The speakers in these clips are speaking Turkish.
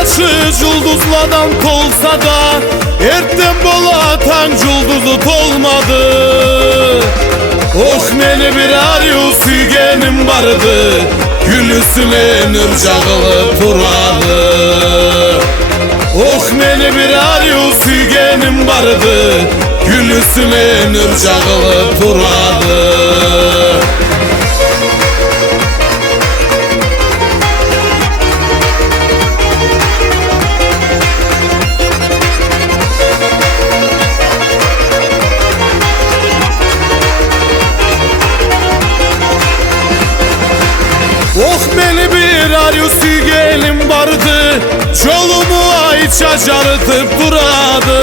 başı жұлдuzlardan tolsa da ertem bolatan жұлдызı tolmadı. Oh meni bir arıyor suygenim vardı, gülüsüne nur jağılıp turadı. Oh meni bir arıyor suygenim vardı, gülüsüne nur jağılıp turadı. Oh beni bir arıyor suygenim vardı, çolumu ay çacarıtıp duradı.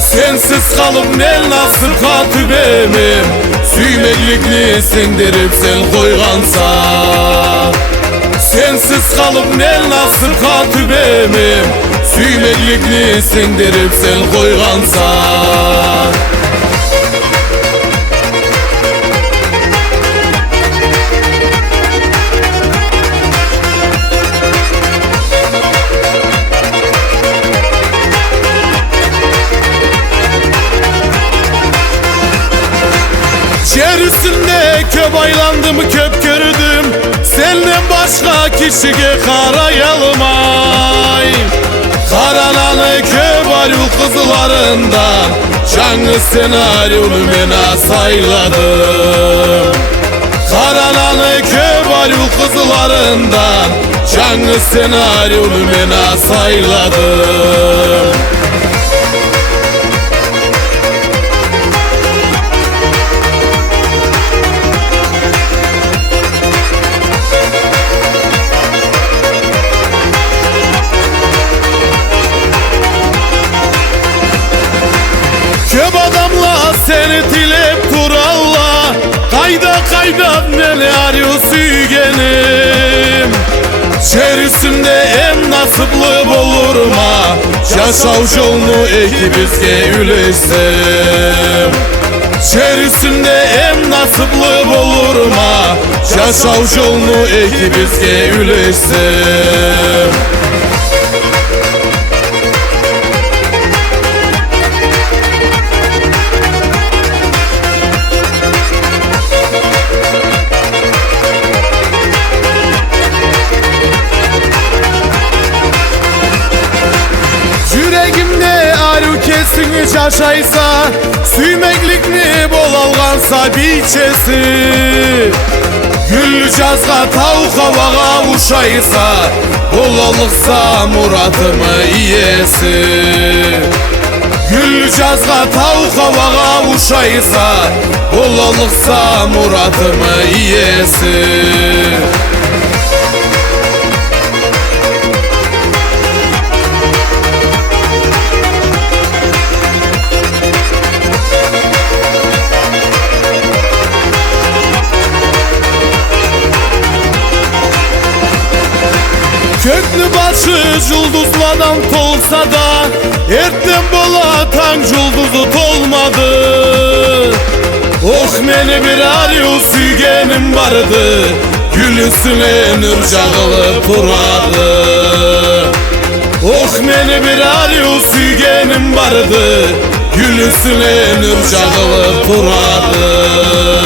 Sensiz kalıp ne nasıl katübemim, süymeklikni sindirip sen koygansa. Sensiz kalıp ne nasıl katübemim, süymeklikni sindirip sen koygansa. Çerisinde köbaylandım, köp gördüm, senden başka kişiye karayalım ay. Karananı köbayul kızlarından, canlı senaryonu mena sayladım. Karananı köbayul kızlarından, canlı senaryonu mena sayladım. Köp adamla seni tilep turalla, kayda kayda beni arıyor suygenim. Çerisinde en nasıplı olurma, yaşav yolunu ekibizge üleşsem. Çerisinde en nasıplı olurma, yaşav yolunu ekibizge üleşsem. Yüreğimde arı kesini çaşaysa, süymeklikni bol algansa biçesi. Güllü cazga tavuk havaga uşaysa, bol alıksa muratımı iyesi. Güllü cazga tavuk havaga uşaysa, bol alıksa muratımı iyesi. Köklü başı жұлдuzlardan tolsa da ertem bolatan жұлдızı tolmadı. Oh meni bir arıyor suygenim vardı, gülüsüne nur jağılıp turadı. Oh meni bir arıyor suygenim vardı, gülüsüne nur jağılıp turadı.